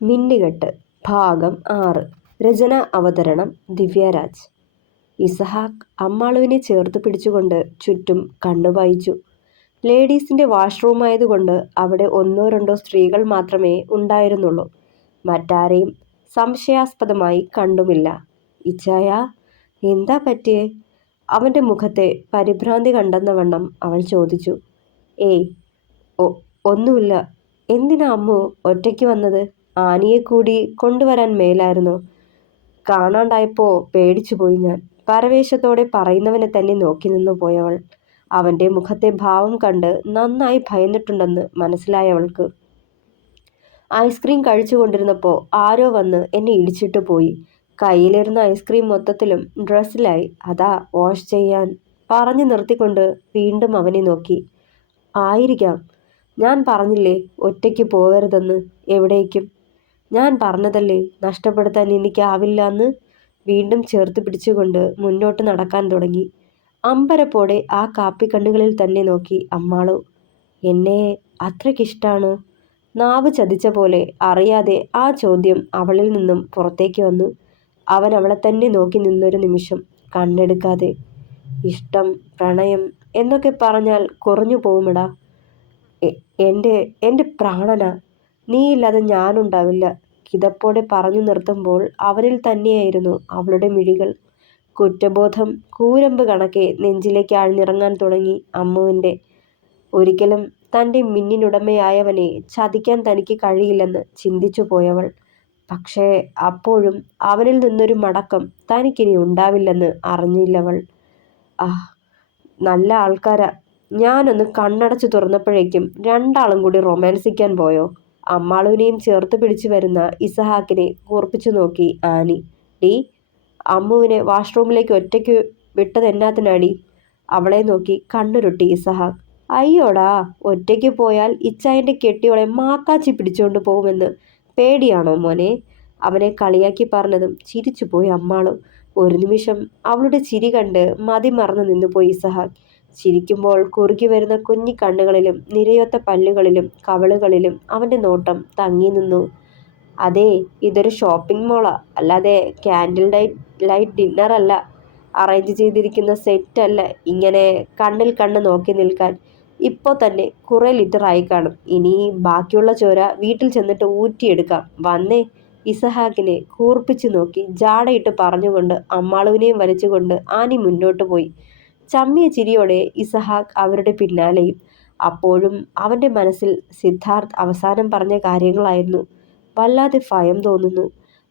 മിന്നുകെട്ട് ഭാഗം 6. രചന അവതരണം ദിവ്യരാജ്. ഇസഹാക്ക് അമ്മാളുവിനെ ചേർത്ത് പിടിച്ചുകൊണ്ട് ചുറ്റും കണ്ണുപായിച്ചു. ലേഡീസിന്റെ വാഷ്റൂമായതുകൊണ്ട് അവിടെ ഒന്നോ രണ്ടോ സ്ത്രീകൾ മാത്രമേ ഉണ്ടായിരുന്നുള്ളൂ. മറ്റാരെയും സംശയാസ്പദമായി കണ്ടുമില്ല. ഇച്ചായ, എന്താ പറ്റിയേ? അവന്റെ മുഖത്തെ പരിഭ്രാന്തി കണ്ടെന്ന വണ്ണം അവൾ ചോദിച്ചു. ഏയ്, ഒന്നുമില്ല. എന്തിനാ അമ്മു ഒറ്റയ്ക്ക് വന്നത്? ആനിയെ കൂടി കൊണ്ടുവരാൻ മേലായിരുന്നോ? കാണാണ്ടായപ്പോ പേടിച്ചുപോയി ഞാൻ. പരവേശത്തോടെ പറയുന്നവനെ തന്നെ നോക്കി നിന്നു പോയവൾ. അവന്റെ മുഖത്തെ ഭാവം കണ്ട് നന്നായി ഭയന്നിട്ടുണ്ടെന്ന് മനസ്സിലായവൾക്ക്. ഐസ്ക്രീം കഴിച്ചുകൊണ്ടിരുന്നപ്പോൾ ആരോ വന്ന് എന്നെ ഇടിച്ചിട്ട് പോയി. കയ്യിലിരുന്ന ഐസ്ക്രീം മൊത്തത്തിലും ഡ്രസ്സിലായി. അതാ വാഷ് ചെയ്യാൻ. പറഞ്ഞു നിർത്തിക്കൊണ്ട് വീണ്ടും അവനെ നോക്കി. ആയിരിക്കാം. ഞാൻ പറഞ്ഞില്ലേ ഒറ്റയ്ക്ക് പോവരുതെന്ന് എവിടേക്കും? ഞാൻ പറഞ്ഞതല്ലേ നഷ്ടപ്പെടുത്താൻ എനിക്കാവില്ലെന്ന്. വീണ്ടും ചേർത്ത് പിടിച്ചുകൊണ്ട് മുന്നോട്ട് നടക്കാൻ തുടങ്ങി. അമ്പരപ്പോടെ ആ കാപ്പിക്കണ്ണുകളിൽ തന്നെ നോക്കി അമ്മാളു. എന്നെ അത്രയ്ക്കിഷ്ടാണോ? നാവ് ചതിച്ച പോലെ അറിയാതെ ആ ചോദ്യം അവളിൽ നിന്നും പുറത്തേക്ക് വന്നു. അവൻ അവളെ തന്നെ നോക്കി നിന്നൊരു നിമിഷം കണ്ണെടുക്കാതെ. ഇഷ്ടം, പ്രണയം എന്നൊക്കെ പറഞ്ഞാൽ കുറഞ്ഞു പോവുമെടാ. എൻ്റെ പ്രാണനാ. നീയില്ലാതെ ഞാനുണ്ടാവില്ല. കിതപ്പോടെ പറഞ്ഞു നിർത്തുമ്പോൾ അവനിൽ തന്നെയായിരുന്നു അവളുടെ മിഴികൾ. കുറ്റബോധം കൂരമ്പ് കണക്കെ നെഞ്ചിലേക്ക് ആഴ്ന്നിറങ്ങാൻ തുടങ്ങി അമ്മുവിൻ്റെ. ഒരിക്കലും തൻ്റെ മിന്നിനുടമയായവനെ ചതിക്കാൻ തനിക്ക് കഴിയില്ലെന്ന് ചിന്തിച്ചു പോയവൾ. പക്ഷേ അപ്പോഴും അവനിൽ നിന്നൊരു മടക്കം തനിക്കിനി ഉണ്ടാവില്ലെന്ന് അറിഞ്ഞില്ലവൾ. നല്ല ആൾക്കാരാ. ഞാനൊന്ന് കണ്ണടച്ചു തുറന്നപ്പോഴേക്കും രണ്ടാളും കൂടി റൊമാൻസിക്കാൻ പോയോ? അമ്മാളുവിനെയും ചേർത്ത് പിടിച്ചു വരുന്ന ഇസഹാക്കിനെ കൂർപ്പിച്ചു നോക്കി ആനി. ഡീ, അമ്മുവിനെ വാഷ്റൂമിലേക്ക് ഒറ്റയ്ക്ക് വിട്ടതെന്നാത്തിനാടി? അവളെ നോക്കി കണ്ണുരുട്ടി ഇസഹാക്ക്. അയ്യോടാ, ഒറ്റയ്ക്ക് പോയാൽ ഇച്ചായൻ്റെ കെട്ടിയോളെ മാക്കാച്ചി പിടിച്ചുകൊണ്ട് പോകുമെന്ന് പേടിയാണോ മോനെ? അവനെ കളിയാക്കി പറഞ്ഞതും ചിരിച്ചുപോയി അമ്മാളു. ഒരു നിമിഷം അവളുടെ ചിരി കണ്ട് മതിമറന്നു നിന്നുപോയി ഇസഹാക്ക്. ചിരിക്കുമ്പോൾ കുറുകി വരുന്ന കുഞ്ഞി കണ്ണുകളിലും നിരയൊത്ത പല്ലുകളിലും കവളുകളിലും അവൻ്റെ നോട്ടം തങ്ങി നിന്നു. അതെ, ഇതൊരു ഷോപ്പിംഗ് മോളാ, അല്ലാതെ ക്യാൻഡിൽ ലൈറ്റ് ഡിന്നർ അല്ല. അറേഞ്ച് ചെയ്തിരിക്കുന്ന സെറ്റ് അല്ല ഇങ്ങനെ കണ്ണിൽ കണ്ണ് നോക്കി നിൽക്കാൻ. ഇപ്പോൾ തന്നെ കുറേ ലിറ്റർ ആയി കാണും. ഇനി ബാക്കിയുള്ള ചോര വീട്ടിൽ ചെന്നിട്ട് ഊറ്റിയെടുക്കാം. വന്നേ. ഇസഹാക്കിനെ കൂർപ്പിച്ചു നോക്കി ജാടയിട്ട് പറഞ്ഞുകൊണ്ട് അമ്മാളുവിനെയും വലിച്ചുകൊണ്ട് ആനി മുന്നോട്ട് പോയി. ചമ്മിയ ചിരിയോടെ ഇസഹാക്ക് അവരുടെ പിന്നാലെയും. അപ്പോഴും അവൻ്റെ മനസ്സിൽ സിദ്ധാർത്ഥ് അവസാനം പറഞ്ഞ കാര്യങ്ങളായിരുന്നു. വല്ലാതെ ഭയം തോന്നുന്നു.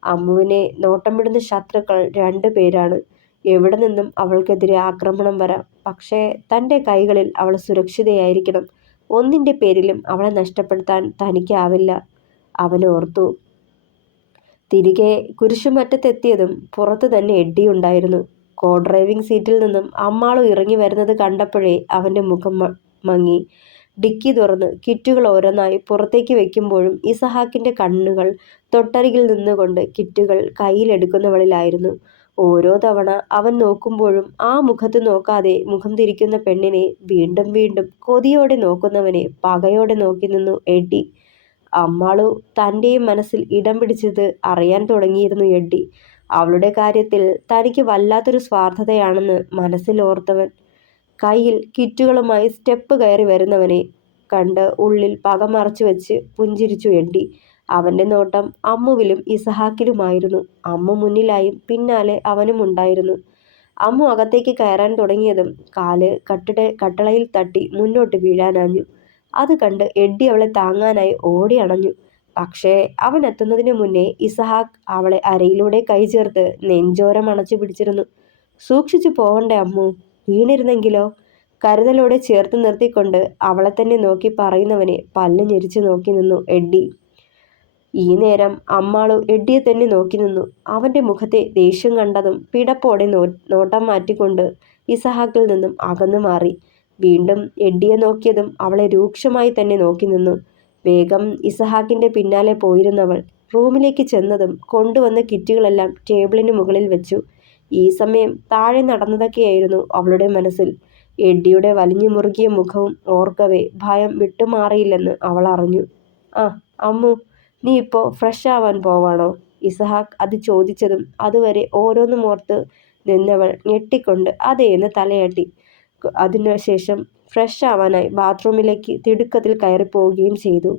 അമ്മുവിനെ നോട്ടമിടുന്ന ശത്രുക്കൾ 2 പേരാണ്. എവിടെ നിന്നും അവൾക്കെതിരെ ആക്രമണം വരാം. പക്ഷേ തൻ്റെ കൈകളിൽ അവൾ സുരക്ഷിതയായിരിക്കണം. ഒന്നിൻ്റെ പേരിലും അവളെ നഷ്ടപ്പെടുത്താൻ തനിക്കാവില്ല, അവനോർത്തു. തിരികെ കുരിശുമറ്റത്തെത്തിയതും പുറത്ത് തന്നെ എഡ്ഡിയുണ്ടായിരുന്നു. കോ ഡ്രൈവിംഗ് സീറ്റിൽ നിന്നും അമ്മാളു ഇറങ്ങി വരുന്നത് കണ്ടപ്പോഴേ അവൻ്റെ മുഖം മങ്ങി. ഡിക്കി തുറന്ന് കിറ്റുകൾ ഓരോന്നായി പുറത്തേക്ക് വെക്കുമ്പോഴും ഇസഹാക്കിൻ്റെ കണ്ണുകൾ തൊട്ടരികിൽ നിന്നുകൊണ്ട് കിറ്റുകൾ കയ്യിലെടുക്കുന്നവളിലായിരുന്നു. ഓരോ തവണ അവൻ നോക്കുമ്പോഴും ആ മുഖത്ത് നോക്കാതെ മുഖം തിരിക്കുന്ന പെണ്ണിനെ വീണ്ടും വീണ്ടും കൊതിയോടെ നോക്കുന്നവനെ പകയോടെ നോക്കി നിന്നു എഡ്ഡി. അമ്മാളു തൻ്റെയും മനസ്സിൽ ഇടം പിടിച്ചത് അറിയാൻ തുടങ്ങിയിരുന്നു എഡ്ഡി. അവളുടെ കാര്യത്തിൽ തനിക്ക് വല്ലാത്തൊരു സ്വാർത്ഥതയാണെന്ന് മനസ്സിൽ ഓർത്തവൻ. കയ്യിൽ കിറ്റുകളുമായി സ്റ്റെപ്പ് കയറി വരുന്നവനെ കണ്ട് ഉള്ളിൽ പക മറച്ചു വെച്ച് പുഞ്ചിരിച്ചു എഡ്ഡി. അവൻ്റെ നോട്ടം അമ്മുവിലും ഇസഹാക്കിലുമായിരുന്നു. അമ്മു മുന്നിലായും പിന്നാലെ അവനും ഉണ്ടായിരുന്നു. അമ്മു അകത്തേക്ക് കയറാൻ തുടങ്ങിയതും കാല് കട്ടളയിൽ തട്ടി മുന്നോട്ട് വീഴാനാഞ്ഞു. അത് കണ്ട് എഡ്ഡി അവളെ താങ്ങാനായി ഓടി അണഞ്ഞു. പക്ഷേ അവൻ എത്തുന്നതിന് മുന്നേ ഇസഹാക്ക് അവളെ അരയിലൂടെ കൈ ചേർത്ത് നെഞ്ചോരം അണച്ചു പിടിച്ചിരുന്നു. സൂക്ഷിച്ചു പോവണ്ടേ അമ്മു, വീണിരുന്നെങ്കിലോ? കരുതലോടെ ചേർത്ത് നിർത്തിക്കൊണ്ട് അവളെ തന്നെ നോക്കി പറയുന്നവനെ പല്ല് ഞെരിച്ചു നോക്കി നിന്നു എഡ്ഡി. ഈ നേരം അമ്മാളു എഡ്ഡിയെ തന്നെ നോക്കി നിന്നു. അവൻ്റെ മുഖത്തെ ദേഷ്യം കണ്ടതും പിടപ്പോടെ നോട്ടം മാറ്റിക്കൊണ്ട് ഇസഹാക്കിൽ നിന്നും അകന്നു മാറി. വീണ്ടും എഡ്ഡിയെ നോക്കിയതും അവളെ രൂക്ഷമായി തന്നെ നോക്കി നിന്നു. വേഗം ഇസഹാക്കിൻ്റെ പിന്നാലെ പോയിരുന്നവൾ റൂമിലേക്ക് ചെന്നതും കൊണ്ടുവന്ന കിറ്റുകളെല്ലാം ടേബിളിന് മുകളിൽ വെച്ചു. ഈ സമയം താഴെ നടന്നതൊക്കെയായിരുന്നു അവളുടെ മനസ്സിൽ. എഡ്ഡിയുടെ വലിഞ്ഞു മുറുകിയ മുഖവും ഓർക്കവേ ഭയം വിട്ടുമാറിയില്ലെന്ന് അവൾ അറിഞ്ഞു. അമ്മു, നീ ഇപ്പോൾ ഫ്രഷ് ആവാൻ പോവാണോ? ഇസഹാക്ക് അത് ചോദിച്ചതും അതുവരെ ഓരോന്നും ഓർത്ത് നിന്നവൾ ഞെട്ടിക്കൊണ്ട് അതേന്ന് തലയാട്ടി. അതിനുശേഷം ഫ്രഷ് ആവാനായി ബാത്റൂമിലേക്ക് തിടുക്കത്തിൽ കയറിപ്പോവുകയും ചെയ്തു.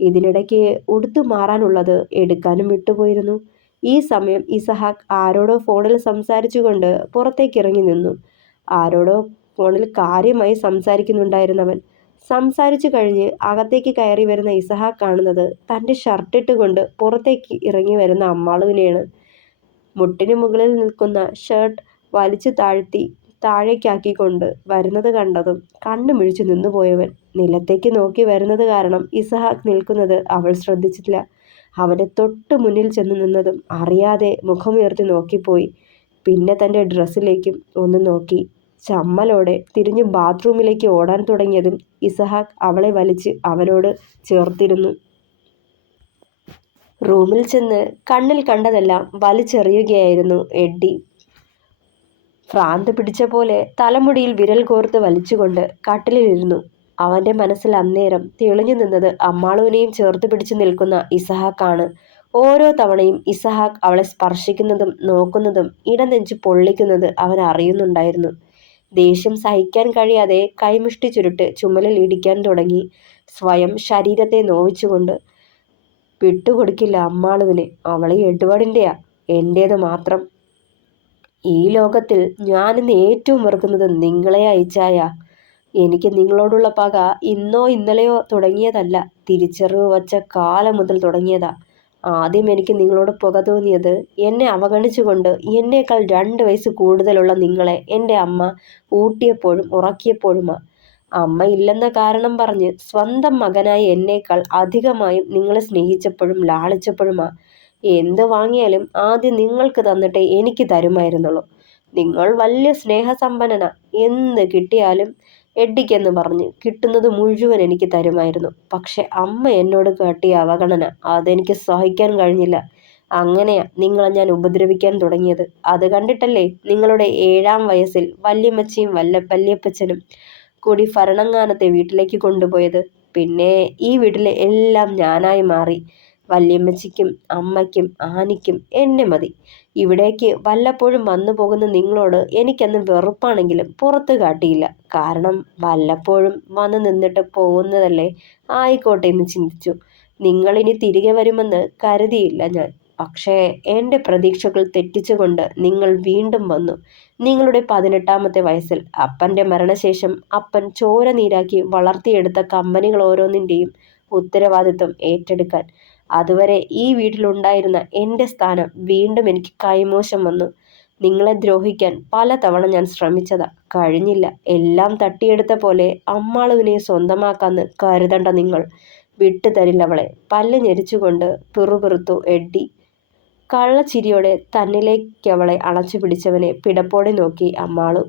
ഇതിനിടയ്ക്ക് ഉടുത്തു മാറാനുള്ളത് എടുക്കാനും വിട്ടുപോയിരുന്നു. ഈ സമയം ഇസഹാക്ക് ആരോടോ ഫോണിൽ സംസാരിച്ചുകൊണ്ട് പുറത്തേക്ക് ഇറങ്ങി നിന്നു. ആരോടോ ഫോണിൽ കാര്യമായി സംസാരിക്കുന്നുണ്ടായിരുന്നവൻ. സംസാരിച്ചു കഴിഞ്ഞ് അകത്തേക്ക് കയറി വരുന്ന ഇസഹാക്ക് കാണുന്നത് തൻ്റെ ഷർട്ടിട്ടുകൊണ്ട് പുറത്തേക്ക് ഇറങ്ങി വരുന്ന അമ്മാളുവിനെയാണ്. മുട്ടിന് മുകളിൽ നിൽക്കുന്ന ഷർട്ട് വലിച്ചു താഴേക്കാക്കിക്കൊണ്ട് വരുന്നത് കണ്ടതും കണ്ണു മിഴിച്ചു നിന്നുപോയവൻ നിലത്തേക്ക് നോക്കി വരുന്നത് കാരണം ഇസഹാക്ക് നിൽക്കുന്നത് അവൾ ശ്രദ്ധിച്ചില്ല. അവൻ്റെ തൊട്ടു മുന്നിൽ ചെന്ന് നിന്നതും അറിയാതെ മുഖമുയർത്തി നോക്കിപ്പോയി. പിന്നെ തൻ്റെ ഡ്രസ്സിലേക്കും ഒന്ന് നോക്കി. ചമ്മലോടെ തിരിഞ്ഞ് ബാത്റൂമിലേക്ക് ഓടാൻ തുടങ്ങിയതും ഇസഹാക്ക് അവളെ വലിച്ച് അവനോട് ചേർത്തിരുന്നു. റൂമിൽ ചെന്ന് കണ്ണിൽ കണ്ടതെല്ലാം വലിച്ചെറിയുകയായിരുന്നു എഡ്ഡി. ഭ്രാന്ത് പിടിച്ച പോലെ തലമുടിയിൽ വിരൽ കോർത്ത് വലിച്ചുകൊണ്ട് കട്ടിലിരുന്നു. അവൻ്റെ മനസ്സിൽ അന്നേരം തെളിഞ്ഞു നിന്നത് അമ്മാളുവിനെയും ചേർത്ത് പിടിച്ചു നിൽക്കുന്ന ഇസഹാക്കാണ്. ഓരോ തവണയും ഇസഹാക്ക് അവളെ സ്പർശിക്കുന്നതും നോക്കുന്നതും ഇടനെഞ്ചു പൊള്ളിക്കുന്നത് അവൻ അറിയുന്നുണ്ടായിരുന്നു. ദേഷ്യം സഹിക്കാൻ കഴിയാതെ കൈമുഷ്ടി ചുരുട്ട് ചുമലിൽ ഇടിക്കാൻ തുടങ്ങി. സ്വയം ശരീരത്തെ നോവിച്ചുകൊണ്ട്. വിട്ടുകൊടുക്കില്ല അമ്മാളുവിനെ. അവളെ എഡ്വേർഡിൻ്റെയാ, എൻ്റേത് മാത്രം. ഈ ലോകത്തിൽ ഞാനിന്ന് ഏറ്റവും വെറുക്കുന്നത് നിങ്ങളെ അയച്ചായ. എനിക്ക് നിങ്ങളോടുള്ള പക ഇന്നോ ഇന്നലെയോ തുടങ്ങിയതല്ല, തിരിച്ചറിവ് വച്ച കാലം മുതൽ തുടങ്ങിയതാ. ആദ്യം എനിക്ക് നിങ്ങളോട് പുക തോന്നിയത് എന്നെ അവഗണിച്ചുകൊണ്ട് എന്നേക്കാൾ 2 വയസ്സ് കൂടുതലുള്ള നിങ്ങളെ എൻ്റെ അമ്മ ഊട്ടിയപ്പോഴും ഉറക്കിയപ്പോഴുമാ. അമ്മ ഇല്ലെന്ന കാരണം പറഞ്ഞ് സ്വന്തം മകനായി എന്നേക്കാൾ അധികമായും നിങ്ങളെ സ്നേഹിച്ചപ്പോഴും ലാളിച്ചപ്പോഴുമാ. എന്ത് വാങ്ങിയാലും ആദ്യം നിങ്ങൾക്ക് തന്നിട്ടേ എനിക്ക് തരുമായിരുന്നുള്ളൂ. നിങ്ങൾ വലിയ സ്നേഹസമ്പന്നനാ. എന്ത് കിട്ടിയാലും എഡ്ഡിക്കെന്ന് പറഞ്ഞ് കിട്ടുന്നത് മുഴുവൻ എനിക്ക് തരുമായിരുന്നു. പക്ഷെ അമ്മ എന്നോട് കാട്ടിയ അവഗണന അതെനിക്ക് സഹിക്കാൻ കഴിഞ്ഞില്ല. അങ്ങനെയാ നിങ്ങളെ ഞാൻ ഉപദ്രവിക്കാൻ തുടങ്ങിയത്. അത് കണ്ടിട്ടല്ലേ നിങ്ങളുടെ 7ാം വയസ്സിൽ വല്യമ്മച്ചിയും വല്യപ്പച്ചനും കൂടി ഭരണങ്ങാനത്തെ വീട്ടിലേക്ക് കൊണ്ടുപോയത്. പിന്നെ ഈ വീട്ടിലെ എല്ലാം ഞാനായി മാറി. വല്യമ്മച്ചിക്കും അമ്മയ്ക്കും ആനിക്കും എന്നെ മതി. ഇവിടേക്ക് വല്ലപ്പോഴും വന്നു പോകുന്ന നിങ്ങളോട് എനിക്കന്ന് വെറുപ്പാണെങ്കിലും പുറത്ത് കാട്ടിയില്ല. കാരണം വല്ലപ്പോഴും വന്ന് നിന്നിട്ട് പോകുന്നതല്ലേ, ആയിക്കോട്ടെ എന്ന് ചിന്തിച്ചു. നിങ്ങളിനി തിരികെ വരുമെന്ന് കരുതിയില്ല ഞാൻ. പക്ഷേ എൻ്റെ പ്രതീക്ഷകൾ തെറ്റിച്ചുകൊണ്ട് നിങ്ങൾ വീണ്ടും വന്നു. നിങ്ങളുടെ 18ാമത്തെ വയസ്സിൽ അപ്പൻ്റെ മരണശേഷം അപ്പൻ ചോര നീരാക്കി വളർത്തിയെടുത്ത കമ്പനികൾ ഓരോന്നിൻ്റെയും ഉത്തരവാദിത്വം ഏറ്റെടുക്കാൻ. അതുവരെ ഈ വീട്ടിലുണ്ടായിരുന്ന എൻ്റെ സ്ഥാനം വീണ്ടും എനിക്ക് കൈമോശം വന്നു. നിങ്ങളെ ദ്രോഹിക്കാൻ പലതവണ ഞാൻ ശ്രമിച്ചതാ, കഴിഞ്ഞില്ല. എല്ലാം തട്ടിയെടുത്ത പോലെ അമ്മാളുവിനെ സ്വന്തമാക്കാന്ന് കരുതണ്ട നിങ്ങൾ. വിട്ടുതരില്ല അവളെ. പല്ല് ഞെരിച്ചുകൊണ്ട് പിറുപിറുത്തു എഡ്ഡി. കള്ളച്ചിരിയോടെ തന്നിലേക്കവളെ അണച്ചു പിടിച്ചവനെ പിടപ്പോടെ നോക്കി അമ്മാളു.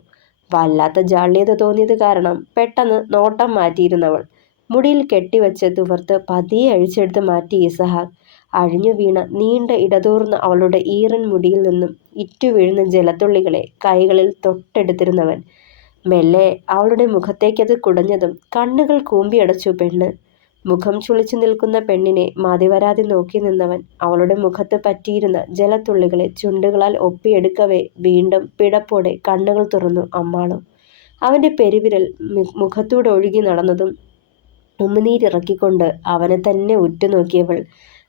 വല്ലാത്ത ജാള്യത തോന്നിയത് കാരണം പെട്ടെന്ന് നോട്ടം മാറ്റിയിരുന്നവൾ. മുടിയിൽ കെട്ടിവെച്ച് തുവർത്ത് പതിയെ അഴിച്ചെടുത്ത് മാറ്റി ഇസഹാക്ക്. അഴിഞ്ഞു വീണ നീണ്ട ഇടതൂർന്ന അവളുടെ ഈറൻ മുടിയിൽ നിന്നും ഇറ്റുവീഴുന്ന ജലത്തുള്ളികളെ കൈകളിൽ തൊട്ടെടുത്തിരുന്നവൻ. മെല്ലെ അവളുടെ മുഖത്തേക്കത് കുടഞ്ഞതും കണ്ണുകൾ കൂമ്പിയടച്ചു പെണ്ണ്. മുഖം ചുളിച്ചു നിൽക്കുന്ന പെണ്ണിനെ മതിവരാതെ നോക്കി നിന്നവൻ അവളുടെ മുഖത്ത് പറ്റിയിരുന്ന ജലത്തുള്ളികളെ ചുണ്ടുകളാൽ ഒപ്പിയെടുക്കവേ വീണ്ടും പിടപ്പോടെ കണ്ണുകൾ തുറന്നു അമ്മാളും. അവൻ്റെ പെരുവിരൽ മുഖത്തൂടെ ഒഴുകി നടന്നതും ഉമിനീരിറക്കിക്കൊണ്ട് അവനെ തന്നെ ഉറ്റുനോക്കിയവൾ.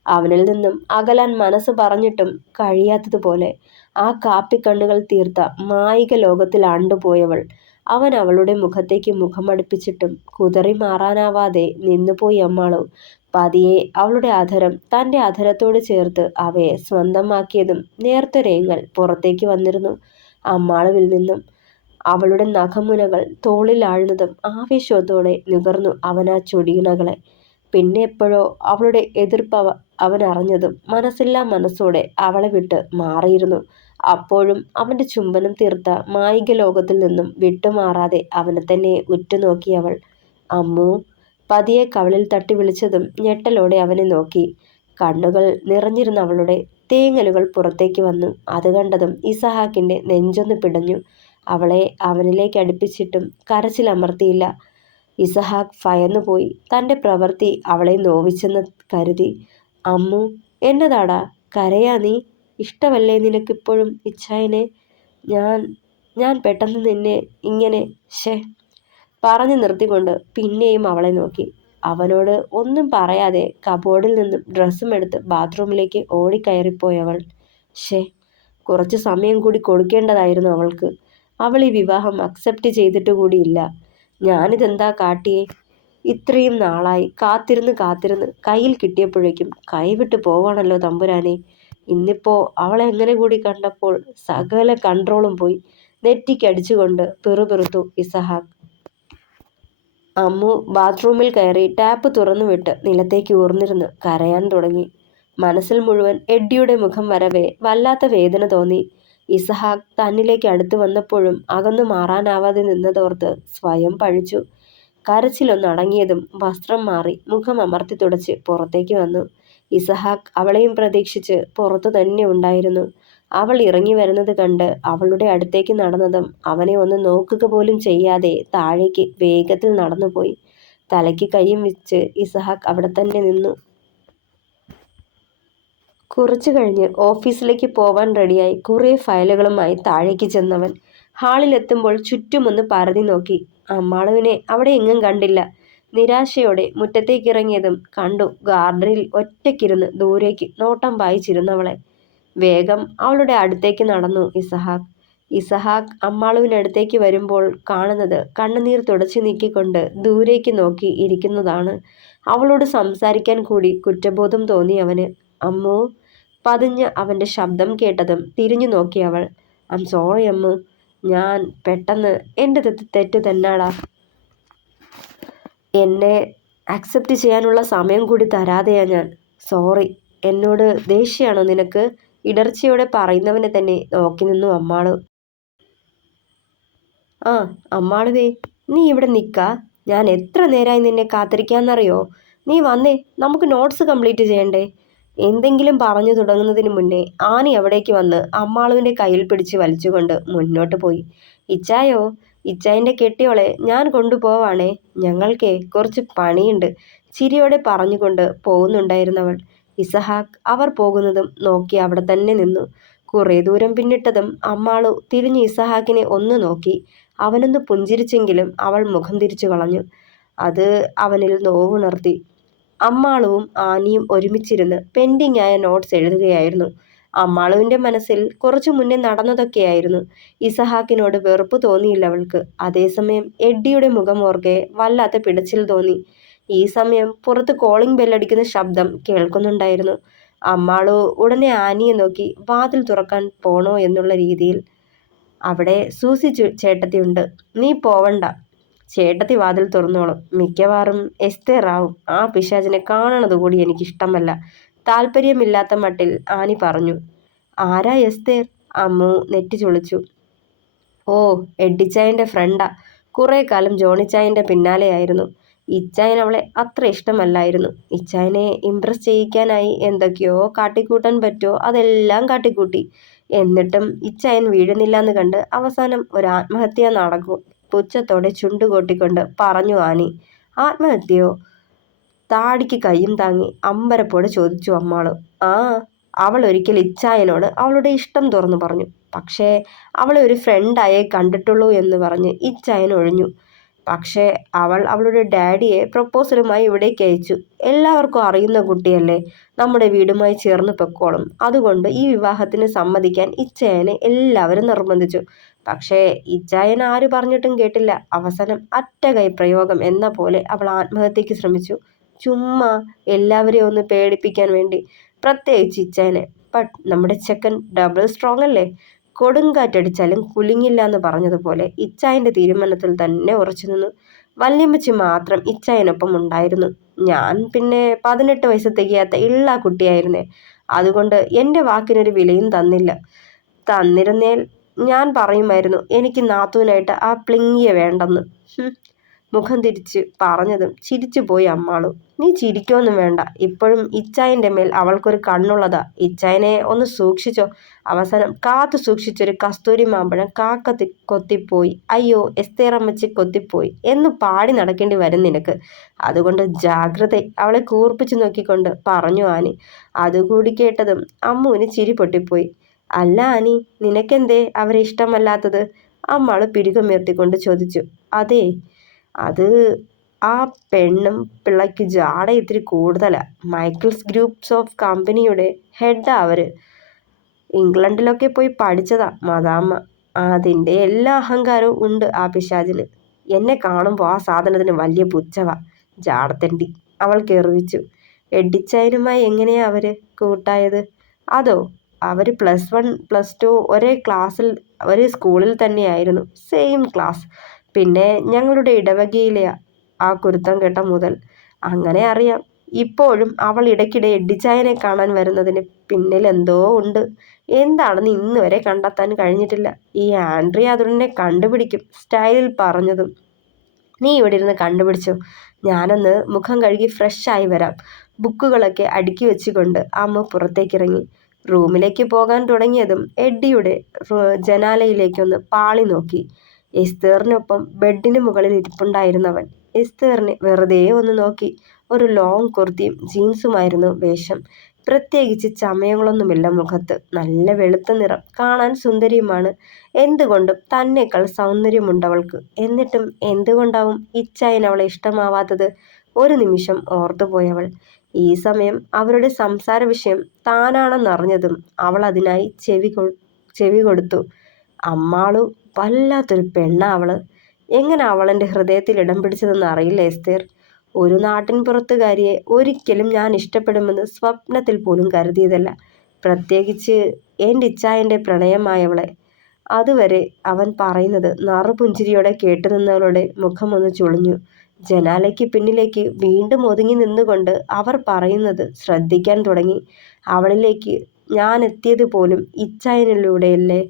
അവനിൽ നിന്നും അകലാൻ മനസ്സ് പറഞ്ഞിട്ടും കഴിയാത്തതുപോലെ ആ കാപ്പിക്കണ്ണുകൾ തീർത്ത മായിക ലോകത്തിൽ ആണ്ടുപോയവൾ. അവൻ അവളുടെ മുഖത്തേക്ക് മുഖമടുപ്പിച്ചിട്ടും കുതറി മാറാനാവാതെ നിന്നുപോയി അമ്മാളു. പതിയെ അവളുടെ അധരം തൻ്റെ അധരത്തോട് ചേർത്ത് അവയെ സ്വന്തമാക്കിയതും നേർത്തൊരേങ്ങൽ പുറത്തേക്ക് വന്നിരുന്നു അമ്മാളുവിൽ നിന്നും. അവളുടെ നഖമുനകൾ തോളിൽ ആഴ്ന്നതും ആവേശത്തോടെ നുകർന്നു അവനാ ചൊടിയിണകളെ. പിന്നെ എപ്പോഴോ അവളുടെ എതിർപ്പ് അവൻ അറിഞ്ഞതും മനസ്സില്ലാ മനസ്സോടെ അവളെ വിട്ട് മാറിയിരുന്നു. അപ്പോഴും അവൻ്റെ ചുംബനം തീർത്ത മായിക ലോകത്തിൽ നിന്നും വിട്ടുമാറാതെ അവനെ തന്നെ ഉറ്റുനോക്കിയവൾ. അമ്മു. പതിയെ കവിളിൽ തട്ടി വിളിച്ചതും ഞെട്ടലോടെ അവനെ നോക്കി. കണ്ണുകൾ നിറഞ്ഞിരുന്ന അവളുടെ തേങ്ങലുകൾ പുറത്തേക്ക് വന്നു. അത് കണ്ടതും ഇസഹാക്കിൻ്റെ നെഞ്ചൊന്ന് പിടഞ്ഞു. അവളെ അവനിലേക്ക് അടുപ്പിച്ചിട്ടും കരച്ചിലമർത്തിയില്ല. ഇസഹാക്ക് ഭയന്നുപോയി. തൻ്റെ പ്രവൃത്തി അവളെ നോവിച്ചെന്ന് കരുതി. അമ്മു, എന്നതാടാ കരയാ നീ? ഇഷ്ടമല്ലേ നിനക്കിപ്പോഴും ഇച്ഛായനെ? ഞാൻ ഞാൻ പെട്ടെന്ന് നിന്നെ ഇങ്ങനെ പറഞ്ഞു നിർത്തിക്കൊണ്ട് പിന്നെയും അവളെ നോക്കി. അവനോട് ഒന്നും പറയാതെ കബോർഡിൽ നിന്നും ഡ്രസ്സും എടുത്ത് ബാത്റൂമിലേക്ക് ഓടിക്കയറിപ്പോയവൾ. ഷേ, കുറച്ച് സമയം കൂടി കൊടുക്കേണ്ടതായിരുന്നു അവൾക്ക്. അവൾ ഈ വിവാഹം അക്സെപ്റ്റ് ചെയ്തിട്ട് കൂടിയില്ല. ഞാനിതെന്താ കാട്ടിയേ? ഇത്രയും നാളായി കാത്തിരുന്ന് കയ്യിൽ കിട്ടിയപ്പോഴേക്കും കൈവിട്ട് പോവാണല്ലോ തമ്പുരാനെ. ഇന്നിപ്പോ അവളെ എങ്ങനെ കൂടി കണ്ടപ്പോൾ സകല കൺട്രോളും പോയി. നെറ്റിക്കടിച്ചുകൊണ്ട് പിറുപിറുത്തു ഇസഹാക്ക്. അമ്മു ബാത്റൂമിൽ കയറി ടാപ്പ് തുറന്നുവിട്ട് നിലത്തേക്ക് ഊർന്നിരുന്ന് കരയാൻ തുടങ്ങി. മനസ്സിൽ മുഴുവൻ എഡ്ഡിയുടെ മുഖം വരവേ വല്ലാത്ത വേദന തോന്നി. ഇസഹാക്ക് തന്നിലേക്ക് അടുത്തു വന്നപ്പോഴും അകന്നു മാറാനാവാതെ നിന്നതോർത്ത് സ്വയം പഴിച്ചു. കരച്ചിലൊന്നടങ്ങിയതും വസ്ത്രം മാറി മുഖം അമർത്തി തുടച്ച് പുറത്തേക്ക് വന്നു. ഇസഹാക്ക് അവളെയും പ്രതീക്ഷിച്ച് പുറത്തു തന്നെ ഉണ്ടായിരുന്നു. അവൾ ഇറങ്ങി വരുന്നത് കണ്ട് അവളുടെ അടുത്തേക്ക് നടന്നതും അവനെ ഒന്ന് നോക്കുക പോലും ചെയ്യാതെ താഴേക്ക് വേഗത്തിൽ നടന്നുപോയി. തലയ്ക്ക് കൈയും വെച്ച് ഇസഹാക്ക് അവിടെ തന്നെ നിന്നു. കുറച്ചു കഴിഞ്ഞ് ഓഫീസിലേക്ക് പോവാൻ റെഡിയായി കുറേ ഫയലുകളുമായി താഴേക്ക് ചെന്നവൻ ഹാളിലെത്തുമ്പോൾ ചുറ്റുമൊന്ന് പരതി നോക്കി. അമ്മാളുവിനെ അവിടെ എങ്ങും കണ്ടില്ല. നിരാശയോടെ മുറ്റത്തേക്കിറങ്ങിയതും കണ്ടു ഗാർഡനിൽ ഒറ്റയ്ക്കിരുന്ന് ദൂരേക്ക് നോട്ടം പായിച്ചിരുന്നവളെ. വേഗം അവളുടെ അടുത്തേക്ക് നടന്നു ഇസഹാക്ക് അമ്മാളുവിനടുത്തേക്ക് വരുമ്പോൾ കാണുന്നത് കണ്ണുനീർ തുടച്ചു നീക്കിക്കൊണ്ട് ദൂരേക്ക് നോക്കി ഇരിക്കുന്നതാണ്. അവളോട് സംസാരിക്കാൻ കൂടി കുറ്റബോധം തോന്നി അവന്. അമ്മു, പതിഞ്ഞ് അവൻ്റെ ശബ്ദം കേട്ടതും തിരിഞ്ഞു നോക്കി അവൾ. ഐ ആം സോറി അമ്മു, ഞാൻ പെട്ടെന്ന് എൻ്റെ തെറ്റ് തന്നാടാ. എന്നെ അക്സെപ്റ്റ് ചെയ്യാനുള്ള സമയം കൂടി തരാതെയാ ഞാൻ. സോറി. എന്നോട് ദേഷ്യമാണോ നിനക്ക്? ഇടർച്ചയോടെ പറയുന്നവനെ തന്നെ നോക്കി നിന്നു അമ്മാളു. ആ അമ്മാളുവേ, നീ ഇവിടെ നിൽക്കാ. ഞാൻ എത്ര നേരമായി നിന്നെ കാത്തിരിക്കാന്നറിയോ? നീ വന്നേ, നമുക്ക് നോട്ട്സ് കംപ്ലീറ്റ് ചെയ്യണ്ടേ? എന്തെങ്കിലും പറഞ്ഞു തുടങ്ങുന്നതിന് മുന്നേ ആനി അവിടേക്ക് വന്ന് അമ്മാളുവിൻ്റെ കയ്യിൽ പിടിച്ച് വലിച്ചുകൊണ്ട് മുന്നോട്ട് പോയി. ഇച്ചായോ, ഇച്ചായൻ്റെ കെട്ടിയോളെ ഞാൻ കൊണ്ടുപോവാണേ. ഞങ്ങൾക്കേ കുറച്ച് പണിയുണ്ട്, ചിരിയോടെ പറഞ്ഞുകൊണ്ട് പോകുന്നുണ്ടായിരുന്നവൾ. ഇസഹാക്ക് അവർ പോകുന്നതും നോക്കി അവിടെ തന്നെ നിന്നു. കുറേ ദൂരം പിന്നിട്ടതും അമ്മാളു തിരിഞ്ഞ് ഇസഹാക്കിനെ ഒന്ന് നോക്കി. അവനൊന്ന് പുഞ്ചിരിച്ചെങ്കിലും അവൾ മുഖം തിരിച്ചു കളഞ്ഞു. അത് അവനിൽ നോവുണർത്തി. അമ്മാളുവും ആനിയും ഒരുമിച്ചിരുന്ന് പെൻഡിങ് ആയ നോട്ട്സ് എഴുതുകയായിരുന്നു. അമ്മാളുവിൻ്റെ മനസ്സിൽ കുറച്ചു മുന്നേ നടന്നതൊക്കെയായിരുന്നു. ഇസഹാക്കിനോട് വെറുപ്പ് തോന്നിയില്ല അവൾക്ക്. അതേസമയം എഡ്ഡിയുടെ മുഖം ഓർക്കെ വല്ലാത്ത പിടച്ചിൽ തോന്നി. ഈ സമയം പുറത്ത് കോളിംഗ് ബെല്ലടിക്കുന്ന ശബ്ദം കേൾക്കുന്നുണ്ടായിരുന്നു. അമ്മാളു ഉടനെ ആനിയെ നോക്കി വാതിൽ തുറക്കാൻ പോണോ എന്നുള്ള രീതിയിൽ. അവിടെ സൂസി ചേട്ടത്തിയുണ്ട്, നീ പോവണ്ട. ചേട്ടത്തി വാതിൽ തുറന്നോളും. മിക്കവാറും എസ്തേറാവും. ആ പിശാചിനെ കാണണത് കൂടി എനിക്കിഷ്ടമല്ല. താല്പര്യമില്ലാത്ത മട്ടിൽ ആനി പറഞ്ഞു. ആരാ എസ്തേർ? അമ്മു നെറ്റി ചുളിച്ചു. ഓ, എഡ്ഡിച്ചായൻ്റെ ഫ്രണ്ടാ. കുറേ കാലം ജോണിച്ചായൻ്റെ പിന്നാലെയായിരുന്നു. ഇച്ചായൻ അവളെ അത്ര ഇഷ്ടമല്ലായിരുന്നു. ഇച്ചായനെ ഇംപ്രസ് ചെയ്യിക്കാനായി എന്തൊക്കെയോ കാട്ടിക്കൂട്ടാൻ പറ്റുമോ അതെല്ലാം കാട്ടിക്കൂട്ടി. എന്നിട്ടും ഇച്ചായൻ വീഴുന്നില്ലാന്ന് കണ്ട് അവസാനം ഒരു ആത്മഹത്യാ നാടകവും പുച്ഛത്തോടെ ചുണ്ടുകൊട്ടിക്കൊണ്ട് പറഞ്ഞു ആനി. ആത്മഹത്യയോ? താടിക്ക് കയ്യും താങ്ങി അമ്പരപ്പോടെ ചോദിച്ചു അമ്മാള്. ആ, അവൾ ഒരിക്കൽ ഇച്ചായനോട് അവളുടെ ഇഷ്ടം തുറന്നു പറഞ്ഞു. പക്ഷേ അവളെ ഒരു ഫ്രണ്ടായേ കണ്ടിട്ടുള്ളൂ എന്ന് പറഞ്ഞ് ഇച്ചായൻ ഒഴിഞ്ഞു. പക്ഷേ അവൾ അവളുടെ ഡാഡിയെ പ്രപ്പോസലുമായി ഇവിടേക്ക് അയച്ചു. എല്ലാവർക്കും അറിയുന്ന കുട്ടിയല്ലേ, നമ്മുടെ വീടുമായി ചേർന്ന് പൊക്കോളും. അതുകൊണ്ട് ഈ വിവാഹത്തിന് സമ്മതിക്കാൻ ഇച്ചായനെ എല്ലാവരും നിർബന്ധിച്ചു. പക്ഷേ ഇച്ചായൻ ആര് പറഞ്ഞിട്ടും കേട്ടില്ല. അവസാനം അറ്റകൈ പ്രയോഗം എന്ന പോലെ അവൾ ആത്മഹത്യക്ക് ശ്രമിച്ചു. ചുമ്മാ എല്ലാവരെയും ഒന്ന് പേടിപ്പിക്കാൻ വേണ്ടി. പ്രത്യേകിച്ച് ഇച്ചായനെ. ബട്ട് നമ്മുടെ ചെക്കൻ ഡബിൾ സ്ട്രോങ് അല്ലേ. കൊടുങ്കാറ്റടിച്ചാലും കുലുങ്ങില്ല എന്ന് പറഞ്ഞതുപോലെ ഇച്ചായൻ്റെ തീരുമാനത്തിൽ തന്നെ ഉറച്ചു നിന്നു. വല്യമ്മച്ചി മാത്രം ഇച്ചായനൊപ്പം ഉണ്ടായിരുന്നു. ഞാൻ പിന്നെ 18 വയസ്സ് തികയാത്ത ഇള്ള കുട്ടിയായിരുന്നേ. അതുകൊണ്ട് എൻ്റെ വാക്കിനൊരു വിലയും തന്നില്ല. തന്നിരുന്നേൽ ഞാൻ പറയുമായിരുന്നു എനിക്ക് നാത്തൂനായിട്ട് ആ പ്ലിങ്ങിയെ വേണ്ടെന്ന്. മുഖം തിരിച്ച് പറഞ്ഞതും ചിരിച്ചു പോയി അമ്മാളു. നീ ചിരിക്കൊന്നും വേണ്ട, ഇപ്പോഴും ഇച്ചായൻ്റെ മേൽ അവൾക്കൊരു കണ്ണുള്ളതാ. ഇച്ചായനെ ഒന്ന് സൂക്ഷിച്ചോ. അവസാനം കാത്തു സൂക്ഷിച്ചൊരു കസ്തൂരി മാമ്പഴം കൊത്തിപ്പോയി, അയ്യോ എസ്തേറമ്മച്ചി കൊത്തിപ്പോയി എന്ന് പാടി നടക്കേണ്ടി വരും നിനക്ക്. അതുകൊണ്ട് ജാഗ്രത, അവളെ കൂർപ്പിച്ചു നോക്കിക്കൊണ്ട് പറഞ്ഞു ആനി. അതുകൂടി കേട്ടതും അമ്മുവിന് ചിരി പൊട്ടിപ്പോയി. അല്ല ആനി, നിനക്കെന്തേ അവരെ ഇഷ്ടമല്ലാത്തത്? അമ്മാള് പിരികമുയർത്തിക്കൊണ്ട് ചോദിച്ചു. അതേ, അത് ആ പെണ്ണും പിള്ളയ്ക്ക് ജാട ഇത്തിരി കൂടുതലാ. മൈക്കിൾസ് ഗ്രൂപ്പ്സ് ഓഫ് കമ്പനിയുടെ ഹെഡാ അവര്. ഇംഗ്ലണ്ടിലൊക്കെ പോയി പഠിച്ചതാ മദാമ്മ. അതിൻ്റെ എല്ലാ അഹങ്കാരവും ഉണ്ട് ആ പിശാചിന്. എന്നെ കാണുമ്പോൾ ആ സാധനത്തിന് വലിയ പുച്ഛവാ. ജാടത്തണ്ടി, അവൾ കെറിവിച്ചു. എഡിച്ചായനുമായി എങ്ങനെയാ അവര് കൂട്ടായത്? അതോ, അവര് +1 +2 ഒരേ സ്കൂളിൽ തന്നെയായിരുന്നു. Same class. പിന്നെ ഞങ്ങളുടെ ഇടവകയിലെയാ ആ കുരുത്തം കെട്ട മുതൽ. അങ്ങനെ അറിയാം. ഇപ്പോഴും അവൾ ഇടയ്ക്കിടെ എഡിച്ചായനെ കാണാൻ വരുന്നതിന് പിന്നിൽ എന്തോ ഉണ്ട്. എന്താണെന്ന് ഇന്ന് വരെ കണ്ടെത്താൻ കഴിഞ്ഞിട്ടില്ല. ഈ ആൻഡ്രിയ അതുടനെ കണ്ടുപിടിക്കും. സ്റ്റൈലിൽ പറഞ്ഞതും. നീ ഇവിടെ ഇരുന്ന് കണ്ടുപിടിച്ചോ, ഞാനൊന്ന് മുഖം കഴുകി ഫ്രഷായി വരാം. ബുക്കുകളൊക്കെ അടുക്കി വെച്ചുകൊണ്ട് അമ്മ പുറത്തേക്കിറങ്ങി. റൂമിലേക്ക് പോകാൻ തുടങ്ങിയതും എഡ്ഡിയുടെ ജനാലയിലേക്കൊന്ന് പാളി നോക്കി. എസ്തേറിനൊപ്പം ബെഡിന് മുകളിൽ ഇരിപ്പുണ്ടായിരുന്നവൻ എസ്തേറിനെ വെറുതെ ഒന്ന് നോക്കി. ഒരു ലോങ് കുർത്തിയും ജീൻസുമായിരുന്നു വേഷം. പ്രത്യേകിച്ച് ചമയങ്ങളൊന്നുമില്ല മുഖത്ത്. നല്ല വെളുത്ത നിറം, കാണാൻ സുന്ദരിയുമാണ്. എന്തുകൊണ്ടും തന്നേക്കാൾ സൗന്ദര്യമുണ്ടവൾക്ക്. എന്നിട്ടും എന്തുകൊണ്ടാവും ഇച്ചായൻ അവളെ ഇഷ്ടമാവാത്തത്? ഒരു നിമിഷം ഓർത്തുപോയവൾ. ഈ സമയം അവരുടെ സംസാര വിഷയം താനാണെന്നറിഞ്ഞതും അവൾ അതിനായി ചെവി കൊടുത്തു. അമ്മാളു വല്ലാത്തൊരു പെണ്ണാ അവള്. എങ്ങനെ അവളെൻ്റെ ഹൃദയത്തിൽ ഇടം പിടിച്ചതെന്ന് അറിയില്ല എസ്തേർ. ഒരു നാട്ടിൻപുറത്തുകാരിയെ ഒരിക്കലും ഞാൻ ഇഷ്ടപ്പെടുമെന്ന് സ്വപ്നത്തിൽ പോലും കരുതിയതല്ല. പ്രത്യേകിച്ച് എൻ്റെ ഇച്ചായൻ്റെ പ്രണയമായവളെ. അതുവരെ അവൻ പറയുന്നത് നറുപുഞ്ചിരിയോടെ കേട്ടുനിന്നവളുടെ മുഖമൊന്ന് ചുളിഞ്ഞു. ജനാലയ്ക്ക് പിന്നിലേക്ക് വീണ്ടും ഒതുങ്ങി നിന്നുകൊണ്ട് അവർ പറയുന്നത് ശ്രദ്ധിക്കാൻ തുടങ്ങി. അവളിലേക്ക് ഞാൻ എത്തിയത് പോലും ഇച്ചായനിലൂടെയല്ലേ.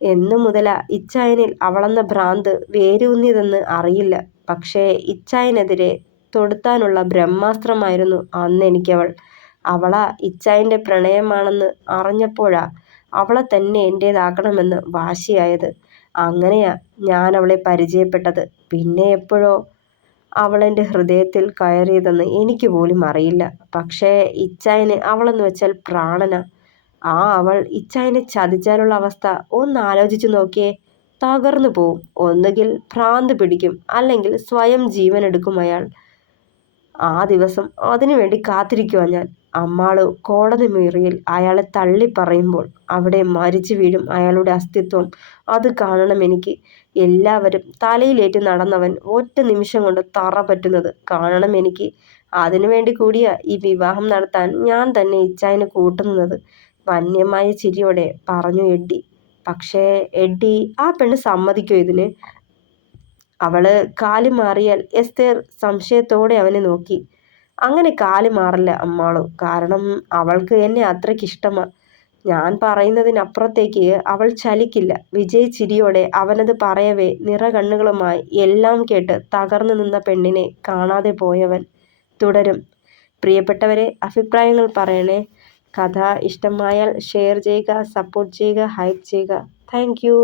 എന്നു മുതലാ ഇച്ചായനിൽ അവളെന്ന ഭ്രാന്ത് വേരൂന്നിയതെന്ന് അറിയില്ല. പക്ഷേ ഇച്ചായനെതിരെ തൊടുത്താനുള്ള ബ്രഹ്മാസ്ത്രമായിരുന്നു അന്നെനിക്കവൾ. അവളാ ഇച്ചായൻ്റെ പ്രണയമാണെന്ന് അറിഞ്ഞപ്പോഴാ അവളെ തന്നെ എൻ്റേതാക്കണമെന്ന് വാശിയായത്. അങ്ങനെയാ ഞാൻ അവളെ പരിചയപ്പെട്ടത്. പിന്നെ എപ്പോഴോ അവളെൻ്റെ ഹൃദയത്തിൽ കയറിയതെന്ന് എനിക്ക് പോലും അറിയില്ല. പക്ഷേ ഇച്ചായന് അവളെന്ന് വെച്ചാൽ പ്രാണനാ. ആ അവൾ ഇച്ചായനെ ചതിച്ചാലുള്ള അവസ്ഥ ഒന്ന് ആലോചിച്ചു നോക്കിയേ. തകർന്നു പോവും. ഒന്നുകിൽ ഭ്രാന്ത് പിടിക്കും, അല്ലെങ്കിൽ സ്വയം ജീവനെടുക്കും അയാൾ. ആ ദിവസം അതിനുവേണ്ടി കാത്തിരിക്കുവാ ഞാൻ. അമ്മാളു കോടതി മുറിയിൽ അയാളെ തള്ളിപ്പറയുമ്പോൾ അവിടെ മരിച്ചു വീഴും അയാളുടെ അസ്തിത്വം. അത് കാണണം എനിക്ക്. എല്ലാവരും തലയിലേറ്റ് നടന്നവൻ ഒറ്റ നിമിഷം കൊണ്ട് തറ പറ്റുന്നത് കാണണം എനിക്ക്. അതിനുവേണ്ടി കൂടിയാ ഈ വിവാഹം നടത്താൻ ഞാൻ തന്നെ ഇച്ചായന് കൂട്ടുന്നത്. വന്യമായ ചിരിയോടെ പറഞ്ഞു എഡ്ഡി. പക്ഷേ എഡ്ഡി, ആ പെണ്ണ് സമ്മതിക്കോ ഇതിന്? അവള് കാല് മാറിയാൽ? എസ്തേർ സംശയത്തോടെ അവനെ നോക്കി. അങ്ങനെ കാല് മാറില്ല അമ്മാളു. കാരണം അവൾക്ക് എന്നെ അത്രയ്ക്കിഷ്ടമാ. ഞാൻ പറയുന്നതിനപ്പുറത്തേക്ക് അവൾ ചലിക്കില്ല. വിജയ് ചിരിയോടെ അവനത് പറയവേ നിറകണ്ണുകളുമായി എല്ലാം കേട്ട് തകർന്നു നിന്ന പെണ്ണിനെ കാണാതെ പോയവൻ. തുടരും. പ്രിയപ്പെട്ടവരെ, അഭിപ്രായങ്ങൾ പറയണേ. കഥ ഇഷ്ടമായാൽ ഷെയർ ചെയ്യുക, സപ്പോർട്ട് ചെയ്യുക, ഹൈപ്പ് ചെയ്യുക. Thank you.